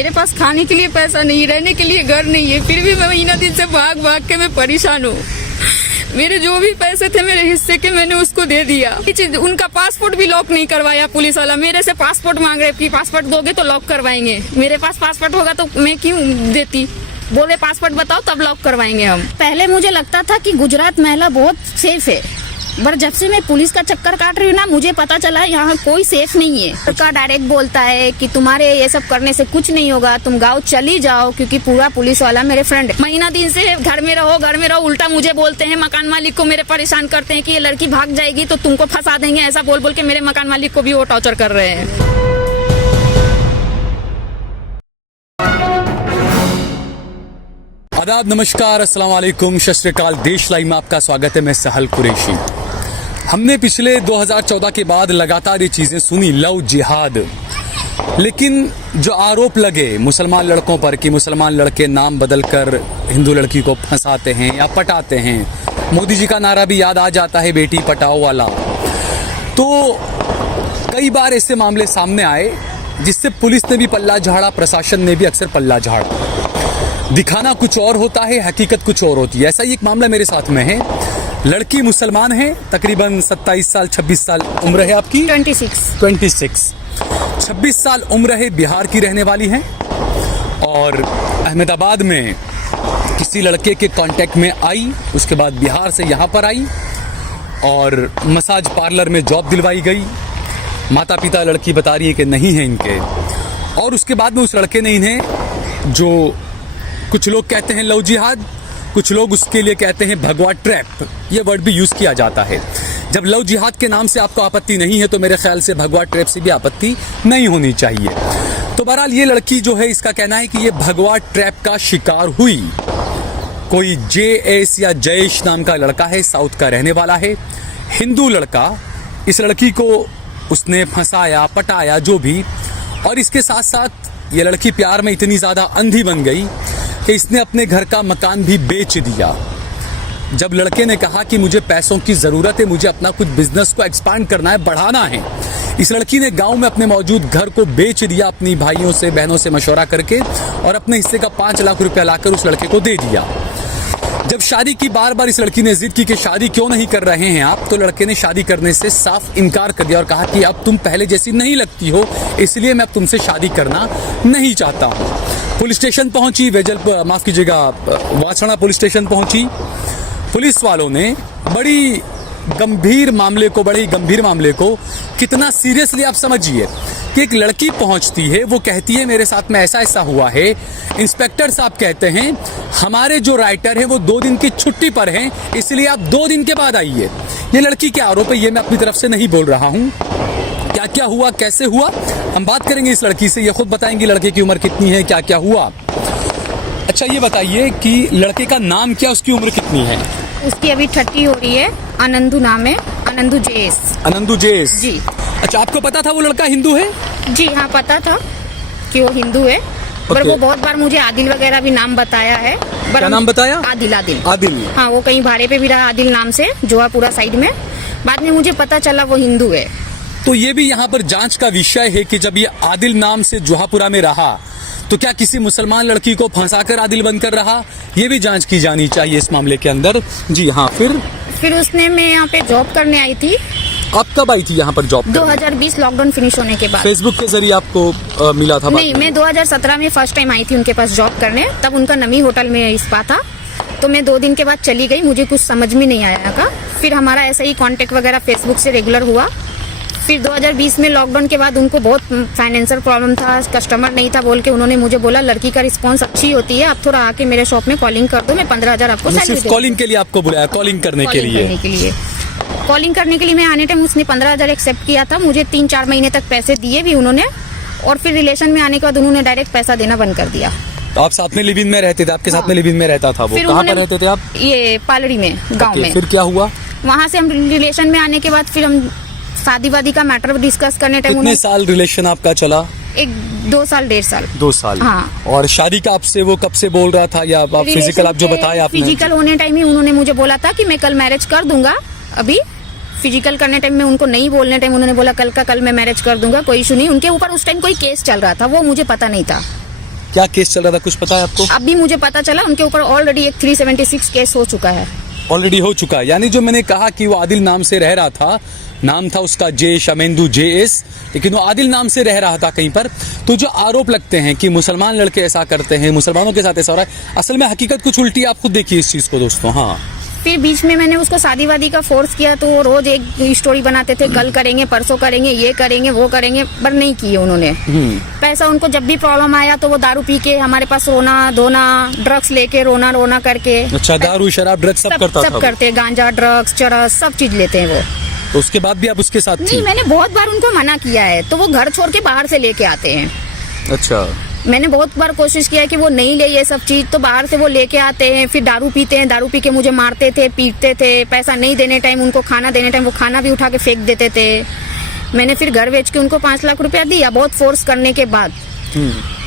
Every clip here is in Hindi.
मेरे पास खाने के लिए पैसा नहीं, रहने के लिए घर नहीं है, फिर भी मैं महीना दिन से भाग भाग के मैं परेशान हूँ। मेरे जो भी पैसे थे मेरे हिस्से के मैंने उसको दे दिया। उनका पासपोर्ट भी लॉक नहीं करवाया पुलिस वाला। मेरे से पासपोर्ट मांग रहे कि पासपोर्ट दोगे तो लॉक करवाएंगे। मेरे पास पासपोर्ट होगा तो मैं क्यों देती? बोले पासपोर्ट बताओ तब लॉक करवाएंगे हम। पहले मुझे लगता था कि गुजरात महिला बहुत सेफ है, पर जब से मैं पुलिस का चक्कर काट रही हूँ ना, मुझे पता चला यहाँ कोई सेफ नहीं है। सरकार डायरेक्ट बोलता है कि तुम्हारे ये सब करने से कुछ नहीं होगा, तुम गाँव चली जाओ, क्योंकि पूरा पुलिस वाला मेरे फ्रेंड है। महीना दिन से घर में रहो, उल्टा मुझे बोलते हैं। मकान मालिक को मेरे परेशान करते हैं कि ये लड़की भाग जाएगी तो तुमको फंसा देंगे, ऐसा बोल बोल के मेरे मकान मालिक को भी वो टॉर्चर कर रहे हैं। आदाब, नमस्कार, अस्सलाम वालेकुम, सत श्री अकाल। देश लाइव में आपका स्वागत है। मैं सहल कुरैशी। हमने पिछले 2014 के बाद लगातार ये चीज़ें सुनी, लव जिहाद। लेकिन जो आरोप लगे मुसलमान लड़कों पर कि मुसलमान लड़के नाम बदलकर हिंदू लड़की को फंसाते हैं या पटाते हैं, मोदी जी का नारा भी याद आ जाता है, बेटी पटाओ वाला। तो कई बार ऐसे मामले सामने आए जिससे पुलिस ने भी पल्ला झाड़ा, प्रशासन ने भी अक्सर पल्ला झाड़ा। दिखाना कुछ और होता है, हकीकत कुछ और होती है। ऐसा ही एक मामला मेरे साथ में है। लड़की मुसलमान है, तकरीबन 27 साल 26 साल उम्र है आपकी। 26 साल उम्र है, बिहार की रहने वाली है और अहमदाबाद में किसी लड़के के कांटेक्ट में आई। उसके बाद बिहार से यहाँ पर आई और मसाज पार्लर में जॉब दिलवाई गई। माता पिता लड़की बता रही है कि नहीं है इनके। और उसके बाद में उस लड़के ने इन्हें, जो कुछ लोग कहते हैं लव जिहाद, कुछ लोग उसके लिए कहते हैं भगवा ट्रैप, ये वर्ड भी यूज किया जाता है। जब लव जिहाद के नाम से आपको आपत्ति नहीं है तो मेरे ख्याल से भगवा ट्रैप से भी आपत्ति नहीं होनी चाहिए। तो बहरहाल ये लड़की जो है, इसका कहना है कि ये भगवा ट्रैप का शिकार हुई। कोई JS या जयेश नाम का लड़का है, साउथ का रहने वाला है, हिंदू लड़का। इस लड़की को उसने फंसाया, पटाया, जो भी। और इसके साथ साथ ये लड़की प्यार में इतनी ज्यादा अंधी बन गई कि इसने अपने घर का मकान भी बेच दिया। जब लड़के ने कहा कि मुझे पैसों की जरूरत है, मुझे अपना कुछ बिजनेस को एक्सपांड करना है, बढ़ाना है, इस लड़की ने गांव में अपने मौजूद घर को बेच दिया, अपनी भाइयों से, बहनों से मशवरा करके, और अपने हिस्से का 5 लाख रुपया लाकर उस लड़के को दे दिया। जब शादी की बार बार इस लड़की ने जिद की कि शादी क्यों नहीं कर रहे हैं आप, तो लड़के ने शादी करने से साफ इनकार कर दिया और कहा कि अब तुम पहले जैसी नहीं लगती हो, इसलिए मैं अब तुमसे शादी करना नहीं चाहता हूँ। पुलिस स्टेशन पहुंची, वाछड़ा पुलिस स्टेशन पहुंची। पुलिस वालों ने बड़ी गंभीर मामले को कितना सीरियसली आप समझिए कि एक लड़की पहुंचती है, वो कहती है मेरे साथ में ऐसा हुआ है। इंस्पेक्टर साहब कहते हैं हमारे जो राइटर है वो 2 दिन की छुट्टी पर हैं, इसलिए आप 2 दिन के बाद आइए। ये लड़की के आरोप है, ये मैं अपनी तरफ से नहीं बोल रहा हूँ। क्या क्या हुआ, कैसे हुआ, हम बात करेंगे इस लड़की से। ये खुद बताएंगी लड़के की उम्र कितनी है, क्या क्या हुआ। अच्छा ये बताइए कि लड़के का नाम क्या, उसकी उम्र कितनी है? उसकी अभी 30 हो रही है। आनंदू नाम है, आनंदू जेस जी। अच्छा, आपको पता था वो लड़का हिंदू है? जी हाँ, पता था कि वो हिंदू है। पर वो बहुत बार मुझे आदिल वगैरह भी नाम बताया है। क्या नाम बताया? आदिल। हाँ, वो कहीं भाड़े पे भी रहा आदिल नाम से, जोहापुरा साइड में। बाद में मुझे पता चला वो हिंदू है। तो ये भी यहाँ पर जांच का विषय है कि जब ये आदिल नाम से जोहापुरा में रहा तो क्या किसी मुसलमान लड़की को फंसाकर आदिल बनकर रहा, ये भी जांच की जानी चाहिए इस मामले के अंदर। जी हाँ, फिर उसने, मैं यहाँ पे जॉब करने आई थी। आप कब आई थी यहाँ पर जॉब? 2020 लॉकडाउन फिनिश होने के बाद। फेसबुक के जरिए आपको मिला था? नहीं, मैं 2017 में फर्स्ट टाइम आई थी उनके पास जॉब करने। तब उनका नमी होटल में इस बात था, तो मैं 2 दिन के बाद चली गई। मुझे कुछ समझ में नहीं आया था। फिर हमारा ऐसा ही कांटेक्ट वगैरह फेसबुक से रेगुलर हुआ। फिर 2020 में लॉकडाउन के बाद उनको बहुत फाइनेंशियल प्रॉब्लम था, कस्टमर नहीं था बोल के उन्होंने मुझे बोला लड़की का रिस्पांस अच्छी होती है, आप थोड़ा आके मेरे शॉप में कॉलिंग कर दो, मैं 15,000 आपको सैलरी। कॉलिंग के लिए आपको बुलाया? कॉलिंग करने के लिए मैं आने टाइम उसने 15,000 एक्सेप्ट किया था। मुझे 3-4 महीने तक पैसे दिए भी उन्होंने, और फिर रिलेशन में आने के बाद उन्होंने डायरेक्ट पैसा देना बंद कर दिया। तो आप साथ में लिव इन में रहते थे? आपके साथ में लिव इन में रहता था वो? कहाँ पर रहते थे आप? ये पालड़ी में, गाँव में। फिर क्या हुआ? वहाँ से हम रिलेशन में आने के बाद फिर हम शादी वादी का मैटर डिस्कस करने टाइम। कितने साल रिलेशन आपका चला? 2 साल 1.5 साल। 2 साल। हाँ। और शादी का आपसे वो कब से बोल रहा था, या आप फिजिकल आप जो बताया आपने? फिजिकल होने टाइम ही उन्होंने मुझे बोला था कि मैं कल मैरिज कर दूंगा। अभी फिजिकल करने टाइम में उनको नहीं बोलने टाइम उन्होंने बोला कल मैं मैरिज कर दूंगा, कोई इशू नहीं। उनके ऊपर उस टाइम कोई केस चल रहा था, वो मुझे पता नहीं था। क्या केस चल रहा था, कुछ पता है आपको? अभी मुझे पता चला उनके ऊपर ऑलरेडी एक 376 केस हो चुका है। ऑलरेडी हो चुका है, यानी जो मैंने कहा कि वो आदिल नाम से रह रहा था, नाम था उसका जे शमेंदु JS, लेकिन वो आदिल नाम से रह रहा था कहीं पर। तो जो आरोप लगते हैं कि मुसलमान लड़के ऐसा करते हैं, मुसलमानों के साथ ऐसा हो रहा है, असल में हकीकत कुछ उल्टी। आप खुद देखिए इस चीज को दोस्तों। हाँ, फिर बीच में मैंने उसको शादी वादी का फोर्स किया तो वो रोज एक स्टोरी बनाते थे, कल करेंगे, परसों करेंगे, ये करेंगे, वो करेंगे, पर नहीं किए उन्होंने। पैसा उनको जब भी प्रॉब्लम आया तो वो दारू पी के हमारे पास रोना धोना, ड्रग्स लेके रोना करके। अच्छा, दारू शराब ड्रग्स सब करता था? सब करते, गांजा ड्रग्स चरस सब चीज लेते हैं वो। तो उसके बाद भी आप उसके साथ थी? नहीं, मैंने बहुत बार उनको मना किया है तो वो घर छोड़ के बाहर से लेके आते हैं। अच्छा, मैंने बहुत बार कोशिश किया है कि वो नहीं ले ये सब चीज, तो बाहर से वो लेके आते हैं, फिर दारू पीते हैं, दारू पी के मुझे मारते थे, पीटते थे। पैसा नहीं देने टाइम, उनको खाना देने टाइम वो खाना भी उठा के फेंक देते थे। मैंने फिर घर बेच के उनको 5 लाख रुपया दिया, बहुत फोर्स करने के बाद।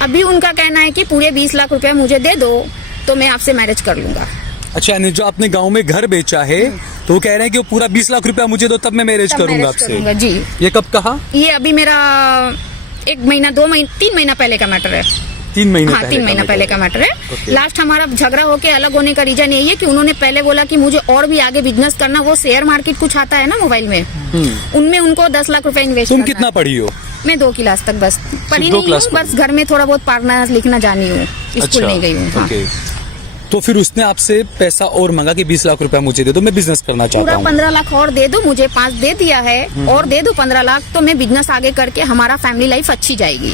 अभी उनका कहना है कि पूरे 20 लाख रुपया मुझे दे दो तो मैं आपसे मैरिज कर लूंगा। अच्छा, यानी जो आपने गांव में घर बेचा है तो वो कह रहे हैं कि वो पूरा 20 लाख रुपया मुझे दो तब मैं मैरिज करूंगा आपसे। जी। ये कब कहा? ये अभी मेरा 1 महीना 2 महीना 3 महीना पहले का मैटर है। 3 महीने? हाँ, 3 महीना पहले का मैटर है। लास्ट हमारा झगड़ा होके अलग होने का रीजन यही है कि उन्होंने पहले बोला कि मुझे और भी आगे बिजनेस करना, वो शेयर मार्केट कुछ आता है ना मोबाइल में, उनमें उनको 10 लाख रुपए इन्वेस्ट। तुम कितना पढ़ी हो? मैं 2 क्लास तक बस पढ़ी नहीं हूँ, बस घर में थोड़ा बहुत पढ़ना लिखना जानी हूँ, स्कूल नहीं गई हूँ। हाँ। तो फिर उसने आपसे पैसा और मांगा कि 20 लाख रुपया मुझे दे दो, मैं बिजनेस करना चाहता पूरा हूँ। 15 लाख और दे दो, मुझे 5 दे दिया है, और दे दो 15 लाख तो मैं बिजनेस आगे करके हमारा फैमिली लाइफ अच्छी जाएगी।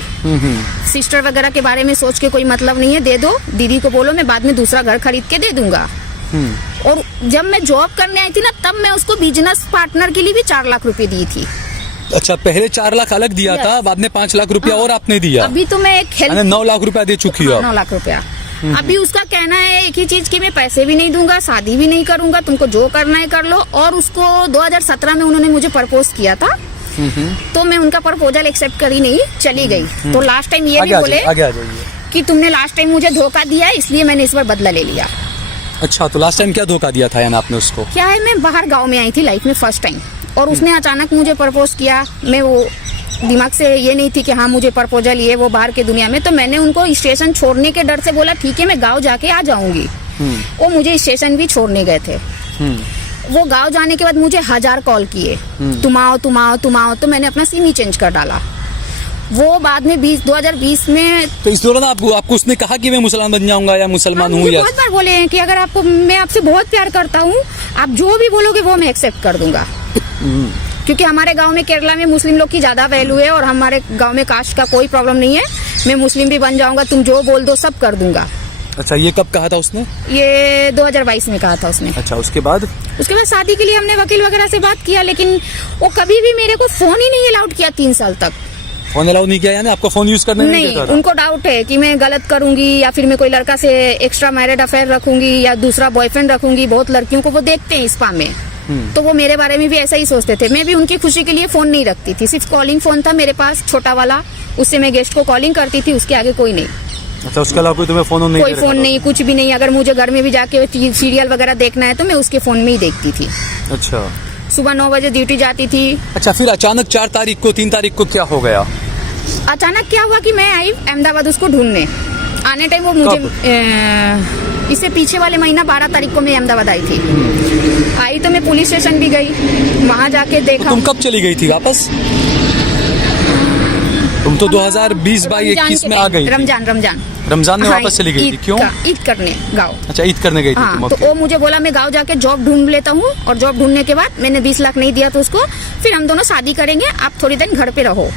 सिस्टर वगैरह के बारे में सोच के कोई मतलब नहीं है, दे दो, दीदी को बोलो मैं बाद में दूसरा घर खरीद के दे दूंगा। और जब मैं जॉब करने आई थी ना, तब मैं उसको बिजनेस पार्टनर के लिए भी 4 लाख रुपए दी थी। अच्छा, पहले 4 लाख अलग दिया था, बाद में 5 लाख रुपया और आपने दिया। अभी तो मैं एक 9 लाख रुपया दे चुकी हो। 9 लाख रुपया। अभी उसका कहना है एक ही चीज कि मैं पैसे भी नहीं दूंगा, शादी भी नहीं करूंगा, तुमको जो करना है कर लो। और उसको 2017 में उन्होंने मुझे प्रपोज किया था, तो मैं उनका प्रपोजल एक्सेप्ट करी नहीं, चली गई। तो लास्ट टाइम ये भी बोले कि तुमने लास्ट टाइम मुझे धोखा दिया, इसलिए मैंने इस बार बदला ले लिया। अच्छा, तो लास्ट टाइम क्या धोखा दिया था यानी आपने उसको? क्या है, मैं बाहर गाँव में आई थी लाइफ में फर्स्ट टाइम, और उसने अचानक मुझे प्रपोज किया। मैं वो दिमाग से ये नहीं थी कि हाँ मुझे प्रपोजल ये वो बाहर के दुनिया में, तो मैंने उनको स्टेशन छोड़ने के डर से बोला ठीक है मैं गांव जाके आ जाऊंगी। वो मुझे स्टेशन भी छोड़ने गए थे। वो गांव जाने के बाद मुझे 1000 कॉल किए, तुम आओ तुम आओ तुम आओ, तो मैंने अपना सिम ही चेंज कर डाला। वो बाद में 2020 में। तो इस दौरान आपको उसने कहा कि मैं मुसलमान बन जाऊंगा या मुसलमान हूँ? या बहुत बार बोले हैं कि अगर आपको, मैं आपसे बहुत प्यार करता हूँ, आप जो भी बोलोगे वो मैं एक्सेप्ट कर दूंगा। क्योंकि हमारे गांव में केरला में मुस्लिम लोग की ज्यादा वैल्यू है, और हमारे गांव में कास्ट का कोई प्रॉब्लम नहीं है। मैं मुस्लिम भी बन जाऊंगा, तुम जो बोल दो सब कर दूंगा। अच्छा, ये कब कहा था उसने? ये 2022 में कहा था उसने। अच्छा, उसके बाद शादी के लिए हमने वकील वगैरह से बात किया, लेकिन वो कभी भी मेरे को फोन ही नहीं अलाउड किया 3 साल तक। फोन अलाउ नहीं किया, यानी आपको फोन यूज करने नहीं देता था? उनको डाउट है कि मैं गलत करूंगी, या फिर मैं कोई लड़का से एक्स्ट्रा मैरिड अफेयर रखूंगी, या दूसरा बॉयफ्रेंड रखूंगी। बहुत लड़कियों को वो देखते हैं स्पा में, तो वो मेरे बारे में भी ऐसा ही सोचते थे। मैं भी उनकी खुशी के लिए फोन नहीं रखती थी, सिर्फ कॉलिंग फोन था मेरे पास छोटा वाला, उससे मैं गेस्ट को कॉलिंग करती थी, उसके आगे कोई नहीं। अच्छा, उसके अलावा कोई तुम्हें फोन नहीं? कोई फोन नहीं, कुछ भी नहीं। अगर मुझे घर में भी जाके सीरियल वगैरह देखना है तो मैं उसके फोन में ही देखती थी। अच्छा, सुबह 9 बजे ड्यूटी जाती थी। अच्छा, फिर अचानक 4 तारीख को 3 तारीख को क्या हो गया? अचानक क्या हुआ कि मैं आई अहमदाबाद उसको ढूंढने। आने टाइम वो मुझे इससे पीछे वाले महीना 12 तारीख को मैं अहमदाबाद आई थी। आई तो मैं पुलिस स्टेशन भी गई, वहां जाके देखा। तो तुम कब चली गई थी वापस? तुम तो 2020-21 में आ गई थी। रमजान में वापस चली गई थी? क्यों? ईद करने गाँव। अच्छा, ईद करने गई थी तुम? तो वो मुझे बोला मैं गाँव जाके जॉब ढूंढ लेता हूँ, और जॉब ढूंढने के बाद मैंने 20 लाख नहीं दिया तो उसको, फिर हम दोनों शादी करेंगे, आप थोड़ी दिन घर पे रहो।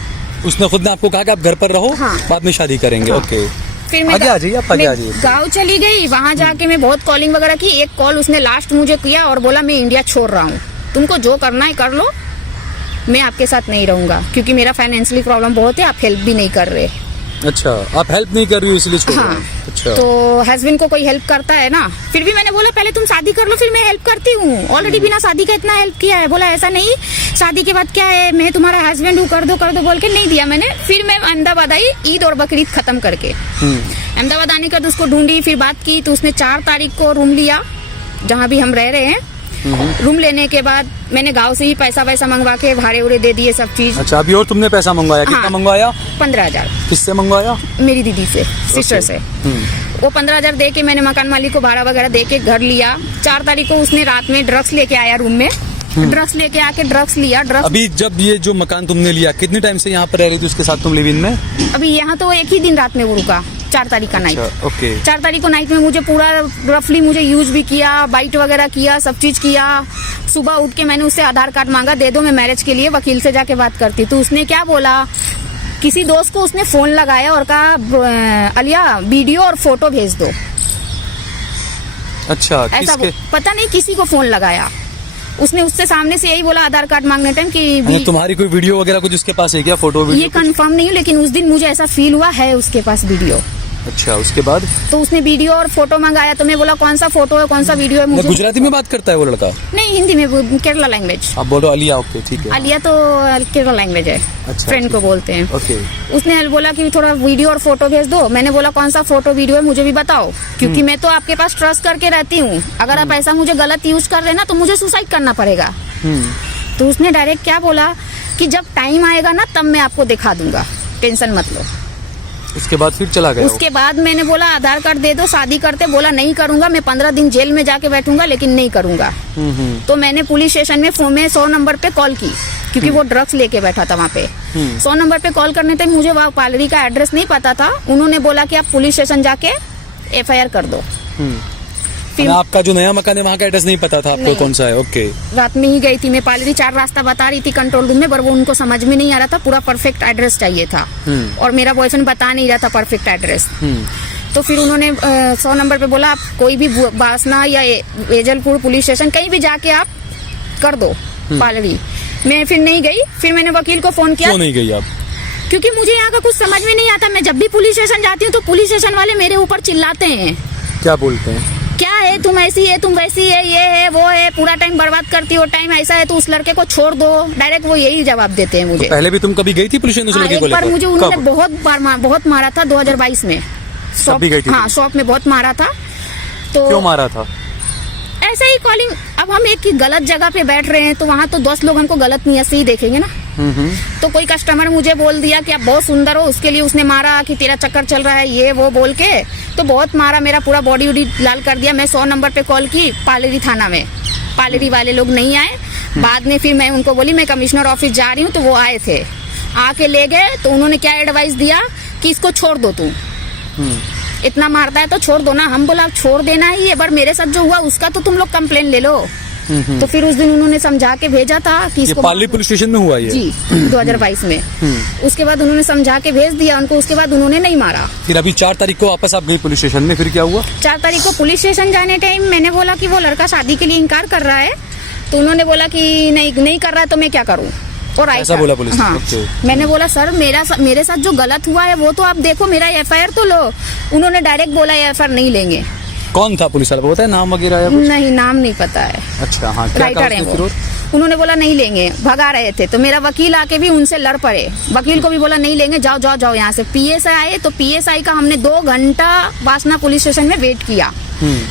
उसने खुद ने आपको कहा कि आप घर पर रहो, बाद में शादी करेंगे? ओके, फिर मैं गाँव चली गई। वहाँ जाके मैं बहुत कॉलिंग वगैरह की। एक कॉल उसने लास्ट मुझे किया और बोला मैं इंडिया छोड़ रहा हूँ, तुमको जो करना है कर लो, मैं आपके साथ नहीं रहूंगा, क्योंकि मेरा फाइनेंशियली प्रॉब्लम बहुत है, आप हेल्प भी नहीं कर रहे। अच्छा, आप हेल्प नहीं कर रही हो इसलिए छोड़ रहे हो? अच्छा, तो हस्बैंड को कोई हेल्प करता है ना। फिर भी मैंने बोला पहले तुम शादी कर लो, फिर मैं हेल्प करती हूँ। ऑलरेडी बिना शादी का इतना हेल्प किया है। बोला ऐसा नहीं, शादी के बाद क्या है, मैं तुम्हारा हस्बैंड हूँ, कर दो बोल के नहीं दिया मैंने। फिर मैं अहमदाबाद आई ईद और बकरीद खत्म करके। अहमदाबाद आने का तो उसको ढूंढी, फिर बात की, तो उसने 4 तारीख को रूम लिया जहाँ भी हम रह रहे हैं। रूम लेने के बाद मैंने गांव से ही पैसा वैसा मंगवा के भाड़े उड़े दे दिए सब चीज। अच्छा, अभी और तुमने पैसा मंगवाया? कितना हाँ। मंगवाया? 15,000 किससे मंगवाया? मेरी दीदी से, सिस्टर से। वो 15,000 दे के मैंने मकान मालिक को भाड़ा वगैरह दे के घर लिया। 4 तारीख को उसने रात में ड्रग्स लेके आया रूम में, ड्रग्स लेके आके ड्रग्स लिया। ड्रग्स अभी जब ये जो मकान तुमने लिया, कितने टाइम से यहाँ पर रह रही थी उसके साथ तुम लिव इन में? अभी यहाँ तो एक ही दिन रात में वो रुका, 4 तारीख का नाइट। अच्छा, ओके। 4 तारीख को नाइट में मुझे पूरा रफली मुझे यूज भी किया, बाइट वगैरह किया, सब चीज किया। सुबह उठ के मैंने उससे आधार कार्ड मांगा, दे दो मैं मैरिज के लिए वकील से जाके बात करती। तो उसने क्या बोला, किसी दोस्त को उसने फोन लगाया और कहा अलिया वीडियो और फोटो भेज दो। अच्छा, ऐसा किसके? पता नहीं किसी को फोन लगाया उसने, उससे सामने से यही बोला आधार कार्ड मांगने टाइम कि यानी तुम्हारी कोई वीडियो वगैरह कुछ उसके पास है क्या? फोटो वीडियो ये कंफर्म नहीं है, लेकिन उस दिन मुझे ऐसा फील हुआ है उसके पास वीडियो। अच्छा, उसके बाद? तो उसने वीडियो और फोटो मंगाया। तो मैं बोला कौन सा फोटो है, कौन सा वीडियो है? मुझे गुजराती में बात करता है वो लड़का? नहीं, हिंदी में, केरला लैंग्वेज। आप बोलो अलिया, ओके ठीक है। अलिया तो केरला लैंग्वेज है, अच्छा, फ्रेंड को बोलते हैं। ओके। उसने बोला कि थोड़ा वीडियो और फोटो भेज दो। मैंने बोला कौन सा फोटो वीडियो है मुझे भी बताओ, क्योंकि मैं तो आपके पास ट्रस्ट करके रहती हूँ। अगर आप ऐसा मुझे गलत यूज कर रहे ना तो मुझे सुसाइड करना पड़ेगा। तो उसने डायरेक्ट क्या बोला कि जब टाइम आएगा ना तब मैं आपको दिखा दूंगा, टेंशन मत लो। उसके बाद फिर चला गया? उसके बाद मैंने बोला आधार कार्ड दे दो, शादी करते। बोला नहीं करूंगा, मैं 15 दिन जेल में जाके बैठूंगा, लेकिन नहीं करूंगा। तो मैंने पुलिस स्टेशन में फोन में 100 नंबर पे कॉल की, क्योंकि वो ड्रग्स लेके बैठा था वहाँ पे। 100 नंबर पे कॉल करने तक मुझे वहाँ पालरी का एड्रेस नहीं पता था। उन्होंने बोला कि आप पुलिस स्टेशन जाके FIR कर दो। फिर आपका जो नया मकान है वहाँ का एड्रेस नहीं पता था आपको? नहीं। कौन सा है? ओके। रात में ही गई थी मैं पालरी, 4 रास्ता बता रही थी कंट्रोल रूम में, पर वो उनको समझ में नहीं आ रहा था। पूरा परफेक्ट एड्रेस चाहिए था और मेरा बॉयफ्रेंड बता नहीं रहा था परफेक्ट एड्रेस। तो फिर उन्होंने 100 नंबर पे बोला आप कोई भी बासना या एजलपुर पुलिस स्टेशन कहीं भी जाके आप कर दो पालरी। मैं फिर नहीं गई। फिर मैंने वकील को फोन किया। क्यों नहीं गई आप? क्योंकि मुझे यहाँ का कुछ समझ में नहीं आता। मैं जब भी पुलिस स्टेशन जाती हूँ तो पुलिस स्टेशन वाले मेरे ऊपर चिल्लाते हैं। क्या बोलते हैं? क्या है, तुम ऐसी है, तुम वैसी है, ये है वो है, पूरा टाइम बर्बाद करती हो, टाइम ऐसा है तो उस लड़के को छोड़ दो। डायरेक्ट वो यही जवाब देते हैं मुझे। तो पहले भी तुम कभी गई थी पुलिस स्टेशन उस लड़के को एक बार लेकर? मुझे उन्होंने कब? बहुत मारा था 2022 में। तब भी गई थी? हाँ, शॉप में बहुत मारा था। तो क्यों मारा था? ऐसे ही कॉलिंग। अब हम एक गलत जगह पे बैठ रहे हैं तो वहाँ तो 10 लोग हमको गलत नियत से ही देखेंगे ना। तो कोई कस्टमर मुझे बोल दिया कि आप बहुत सुंदर हो, उसके लिए उसने मारा कि तेरा चक्कर चल रहा है, ये वो बोल के तो बहुत मारा, मेरा पूरा बॉडी उडी लाल कर दिया। मैं 100 नंबर पे कॉल की पालरी थाना में, पालरी वाले लोग नहीं आए। बाद में फिर मैं उनको बोली मैं कमिश्नर ऑफिस जा रही हूँ, तो वो आए थे, आके ले गए। तो उन्होंने क्या एडवाइस दिया कि इसको छोड़ दो, तू इतना मारता है तो छोड़ दो ना। हम बोला छोड़ देना ही है, पर मेरे साथ जो हुआ उसका तो तुम लोग कंप्लेन ले लो। तो फिर उस दिन उन्होंने समझा के भेजा था कि इसको पालरी पुलिस स्टेशन में हुआ ये? जी 2022 में। उसके बाद उन्होंने समझा के भेज दिया उनको। उसके बाद उन्होंने नहीं मारा। फिर अभी 4 तारीख को वापस आप गई पुलिस स्टेशन में, फिर क्या हुआ? 4 तारीख को पुलिस स्टेशन जाने टाइम मैंने बोला कि वो लड़का शादी के लिए इनकार कर रहा है। तो उन्होंने बोला कि नहीं कर रहा है तो मैं क्या करूँ। और ऐसा बोला पुलिस? हाँ। ओके। मैंने बोला सर मेरे साथ जो गलत हुआ है वो तो आप देखो, मेरा FIR तो लो। उन्होंने डायरेक्ट बोला FIR नहीं लेंगे। कौन था पुलिस वाला, पता है नाम वगैरह या कुछ? नहीं, नाम नहीं पता है। अच्छा, हाँ। क्या कहा राइटर है उसने वो। फिर? उन्होंने बोला नहीं लेंगे, भगा रहे थे। तो मेरा वकील आके भी उनसे लड़ पड़े। वकील को भी बोला नहीं लेंगे, जाओ जाओ जाओ यहाँ से। PSI आए तो PSI का हमने 2 घंटा वासना पुलिस स्टेशन में वेट किया।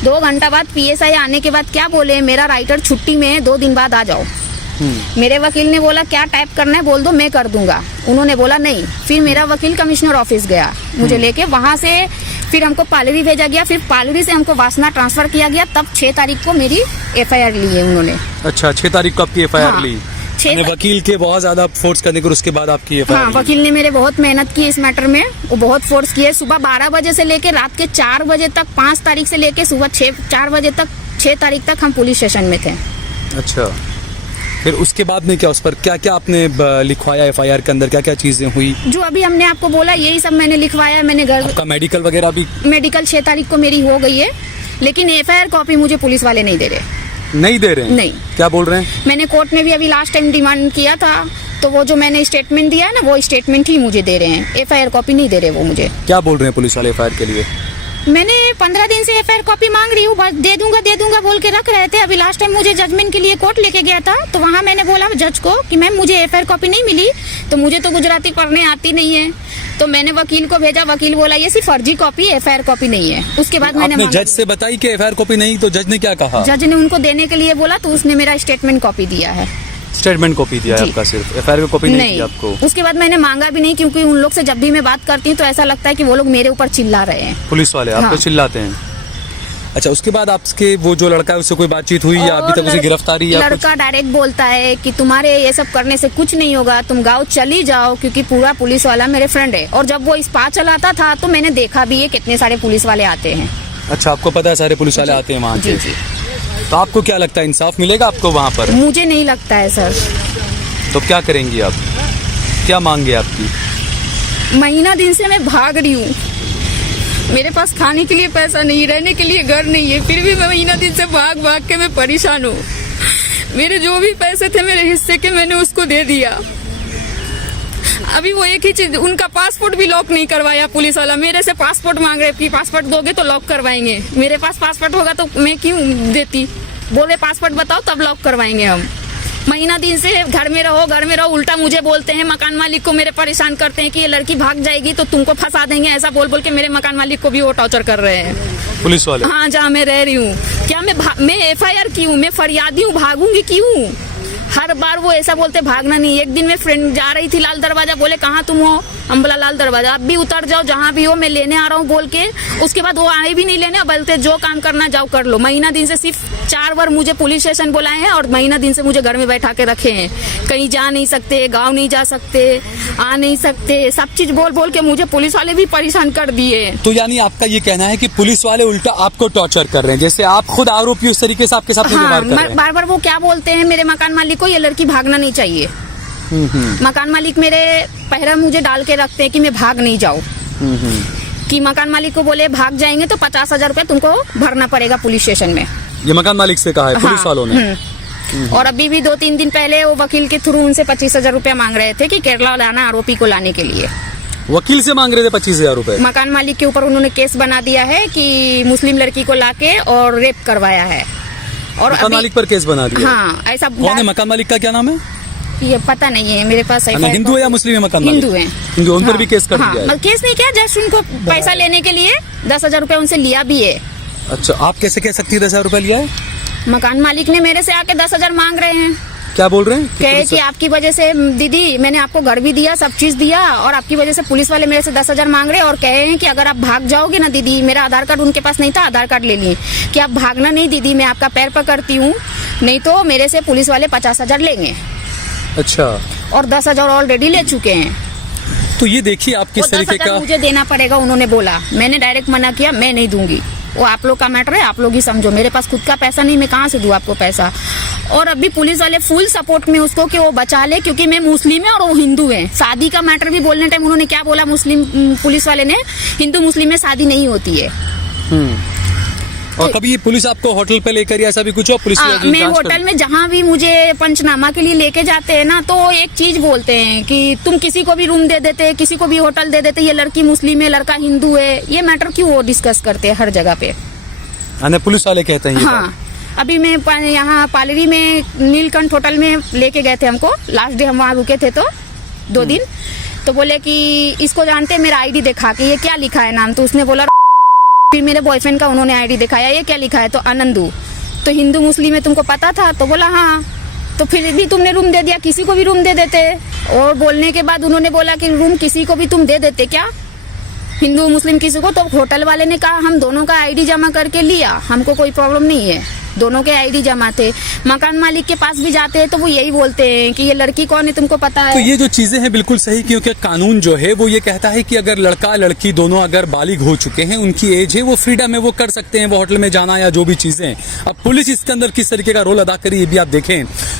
2 घंटा बाद PSI आने के बाद क्या बोले, मेरा राइटर छुट्टी में है, 2 दिन बाद आ जाओ। मेरे वकील ने बोला क्या टाइप करना है बोल दो, मैं कर दूंगा। उन्होंने बोला नहीं। फिर मेरा वकील कमिश्नर ऑफिस गया मुझे लेके, वहां से फिर हमको पालरी भेजा गया। फिर पालरी से हमको वासना ट्रांसफर किया गया। तब 6 तारीख को मेरी FIR ली है उन्होंने। अच्छा, 6 तारीख को आपकी FIR हाँ, ली? 6 वकील के बहुत ज्यादा फोर्स करने के उसके बाद आपकी FIR हाँ, ली? वकील ने मेरे बहुत मेहनत की इस मैटर में। वो बहुत फोर्स किए। सुबह 12 बजे से लेके रात के 4 बजे तक, 5 तारीख से लेके सुबह 4 बजे तक, 6 तारीख तक हम पुलिस स्टेशन में थे। अच्छा, फिर उसके बाद में क्या, उस पर क्या क्या आपने लिखवाया FIR के अंदर, क्या क्या चीजें हुई? जो अभी हमने आपको बोला यही सब मैंने लिखवाया। मैंने घर आपका मेडिकल वगैरह भी? मेडिकल 6 तारीख को मेरी हो गई है, लेकिन FIR कॉपी मुझे पुलिस वाले नहीं दे रहे। नहीं दे रहे हैं? नहीं। क्या बोल रहे हैं? मैंने कोर्ट में भी अभी लास्ट टाइम डिमांड किया था, तो वो जो मैंने स्टेटमेंट दिया है ना, वो स्टेटमेंट ही मुझे दे रहे हैं, FIR कॉपी नहीं दे रहे वो मुझे। क्या बोल रहे हैं पुलिस वाले FIR के लिए? मैंने 15 दिन से एफआईआर कॉपी मांग रही हूँ, बस दे दूंगा बोल के रख रहे थे। अभी लास्ट टाइम मुझे जजमेंट के लिए कोर्ट लेके गया था, तो वहाँ मैंने बोला जज को कि मैम मुझे एफआईआर कॉपी नहीं मिली, तो मुझे तो गुजराती पढ़ने आती नहीं है। तो मैंने वकील को भेजा, वकील बोला ये सिर्फ फर्जी कॉपी, एफआईआर कॉपी नहीं है। उसके बाद मैंने जज से बताई कि एफआईआर कॉपी नहीं, तो जज ने क्या कहा? जज ने उनको देने के लिए बोला, तो उसने मेरा स्टेटमेंट कॉपी दिया है। स्टेटमेंट कॉपी दिया है जी। आपका, सिर्फ एफआईआर की कॉपी नहीं दी आपको? उसके बाद मैंने मांगा भी नहीं, क्योंकि उन लोग से जब भी मैं बात करती हूँ तो ऐसा लगता है कि वो लोग मेरे ऊपर चिल्ला रहे हैं, पुलिस वाले आप हाँ। पे चिल्लाते हैं। अच्छा, उसके बाद आपके वो जो लड़का है उससे कोई बातचीत हुई या अभी तक उसे गिरफ्तारी या कुछ? लड़का डायरेक्ट बोलता है कि तुम्हारे ये सब करने से कुछ नहीं होगा, तुम गाँव चली जाओ, क्योंकि पूरा पुलिस वाला मेरे फ्रेंड है। और जब वो स्पा चलाता था तो मैंने देखा भी है कितने सारे पुलिस वाले आते हैं। अच्छा, आपको पता है सारे पुलिस वाले आते हैं वहाँ जी के? जी। तो आपको क्या लगता है, इंसाफ मिलेगा आपको वहाँ पर? मुझे नहीं लगता है सर। तो क्या करेंगी आप, क्या मांगे आपकी? महीना दिन से मैं भाग रही हूँ, मेरे पास खाने के लिए पैसा नहीं, रहने के लिए घर नहीं है, फिर भी मैं महीना दिन से भाग भाग के मैं परेशान हूँ। मेरे जो भी पैसे थे मेरे हिस्से के, मैंने उसको दे दिया। अभी वो एक ही चीज, उनका पासपोर्ट भी लॉक नहीं करवाया पुलिस वाला। मेरे से पासपोर्ट मांग रहे कि पासपोर्ट दोगे तो लॉक करवाएंगे। मेरे पास पासपोर्ट होगा तो मैं क्यों देती? बोले पासपोर्ट बताओ तब लॉक करवाएंगे हम। महीना दिन से घर में रहो, उल्टा मुझे बोलते हैं। मकान मालिक को मेरे परेशान करते हैं कि ये लड़की भाग जाएगी तो तुमको फंसा देंगे, ऐसा बोल बोल के मेरे मकान मालिक को भी वो टॉर्चर कर रहे हैं, पुलिस वाले? हाँ, जहाँ मैं रह रही हूँ। क्या मैं एफआईआर की हूँ, मैं फरियादी हूँ, भागूंगी क्यों? हर बार वो ऐसा बोलते भागना नहीं। एक दिन मैं फ्रेंड जा रही थी लाल दरवाजा, बोले कहाँ तुम हो? हम बोला लाल दरवाजा। अब भी उतर जाओ, जहाँ भी हो मैं लेने आ रहा हूँ बोल के। उसके बाद वो आए भी नहीं लेने, बोलते जो काम करना जाओ कर लो। महीना दिन से सिर्फ 4 बार मुझे पुलिस स्टेशन बुलाए हैं और महीना दिन से मुझे घर में बैठा के रखे हैं। कहीं जा नहीं सकते, गाँव नहीं जा सकते, आ नहीं सकते, सब चीज बोल बोल के मुझे पुलिस वाले भी परेशान कर दिए। तो यानी आपका ये कहना है कि पुलिस वाले उल्टा आपको टॉर्चर कर रहे हैं, जैसे आप खुद आरोपी उस तरीके से आपके साथ व्यवहार कर रहे हैं? बार बार वो क्या बोलते हैं मेरे मकान मालिक को, ये लड़की भागना नहीं चाहिए। मकान मालिक मेरे पहरा मुझे डाल के रखते हैं कि मैं भाग नहीं जाऊँ। कि मकान मालिक को बोले भाग जाएंगे तो 50,000 रुपए तुमको भरना पड़ेगा पुलिस स्टेशन में। ये मकान मालिक से कहा है पुलिस वालों ने? और अभी भी 2-3 दिन पहले वो वकील के थ्रू उनसे 25,000 रुपया मांग रहे थे कि केरला लाना आरोपी को लाने के लिए। वकील से मांग रहे थे 25,000 रुपए? मकान मालिक के ऊपर उन्होंने केस बना दिया है कि मुस्लिम लड़की को लाके और रेप करवाया है। और मकान मालिक पर केस बना दिया? हाँ, ऐसा। कौन है मकान मालिक का, क्या नाम है? ये पता नहीं है मेरे पास। हिंदू है या मुस्लिम है मकान मालिक? हिंदू है। हिंदू, उन पर हाँ, भी केस कर हाँ, दिया है? केस नहीं किया, जस्ट उनको पैसा लेने के लिए 10,000 रुपया उनसे लिया भी है। अच्छा, आप कैसे कह सकती है 10,000 रुपए लिया है? मकान मालिक ने मेरे से आके 10,000 मांग रहे हैं। क्या बोल रहे हैं? कहे कि आपकी वजह से दीदी मैंने आपको घर भी दिया, सब चीज दिया, और आपकी वजह से पुलिस वाले मेरे से 10,000 मांग रहे हैं और कहे हैं कि अगर आप भाग जाओगे ना दीदी, मेरा आधार कार्ड उनके पास नहीं था, आधार कार्ड ले लिए, कि आप भागना नहीं दीदी, मैं आपका पैर पकड़ती हूँ, नहीं तो मेरे से पुलिस वाले 50,000 लेंगे। अच्छा, और 10,000 ऑलरेडी ले चुके हैं। तो ये देखिए आप किस तरीके 10,000 का। मुझे देना पड़ेगा उन्होंने बोला। मैंने डायरेक्ट मना किया, मैं नहीं दूंगी, वो आप लोग का मैटर है, आप लोग ही समझो, मेरे पास खुद का पैसा नहीं, मैं कहाँ से दूं आपको पैसा। और अभी पुलिस वाले फुल सपोर्ट में उसको कि वो बचा ले, क्योंकि मैं मुस्लिम है और वो हिंदू है। शादी का मैटर भी बोलने टाइम उन्होंने क्या बोला, मुस्लिम पुलिस वाले ने, हिंदू मुस्लिम में शादी नहीं होती है। और कभी ये पुलिस आपको होटल पे लेकर या ऐसा भी कुछ हो? पुलिस मैं होटल में जहाँ भी मुझे पंचनामा के लिए लेके जाते हैं ना, तो एक चीज बोलते हैं कि तुम किसी को भी रूम दे देते, किसी को भी होटल दे देते, ये लड़की मुस्लिम है, लड़का हिंदू है, ये मैटर क्यों वो डिस्कस करते हैं हर जगह पे? पुलिस वाले कहते हैं ये बात? हाँ, अभी मैं यहाँ पालरी में नीलकंठ होटल में लेके गए थे हमको, लास्ट डे हम वहाँ रुके थे तो 2 दिन। तो बोले कि इसको जानते हैं, मेरा आईडी दिखा के, ये क्या लिखा है नाम, तो उसने बोला। फिर मेरे बॉयफ्रेंड का उन्होंने आईडी दिखाया, ये क्या लिखा है, तो आनंदू। तो हिंदू मुस्लिम है तुमको पता था? तो बोला हाँ। तो फिर भी तुमने रूम दे दिया, किसी को भी रूम दे देते। और बोलने के बाद उन्होंने बोला कि रूम किसी को भी तुम दे देते क्या, हिंदू मुस्लिम किसी को? तो होटल वाले ने कहा हम दोनों का आईडी जमा करके लिया, हमको कोई प्रॉब्लम नहीं है, दोनों के आईडी जमा थे। मकान मालिक के पास भी जाते हैं तो वो यही बोलते हैं कि ये लड़की कौन है तुमको पता है? तो ये जो चीजें हैं बिल्कुल सही, क्योंकि कानून जो है वो ये कहता है कि अगर लड़का लड़की दोनों अगर बालिग हो चुके हैं, उनकी एज है, वो फ्रीडम है, वो कर सकते हैं वो होटल में जाना या जो भी चीजें। अब पुलिस इसके अंदर किस तरीके का रोल अदा करी ये भी आप देखें।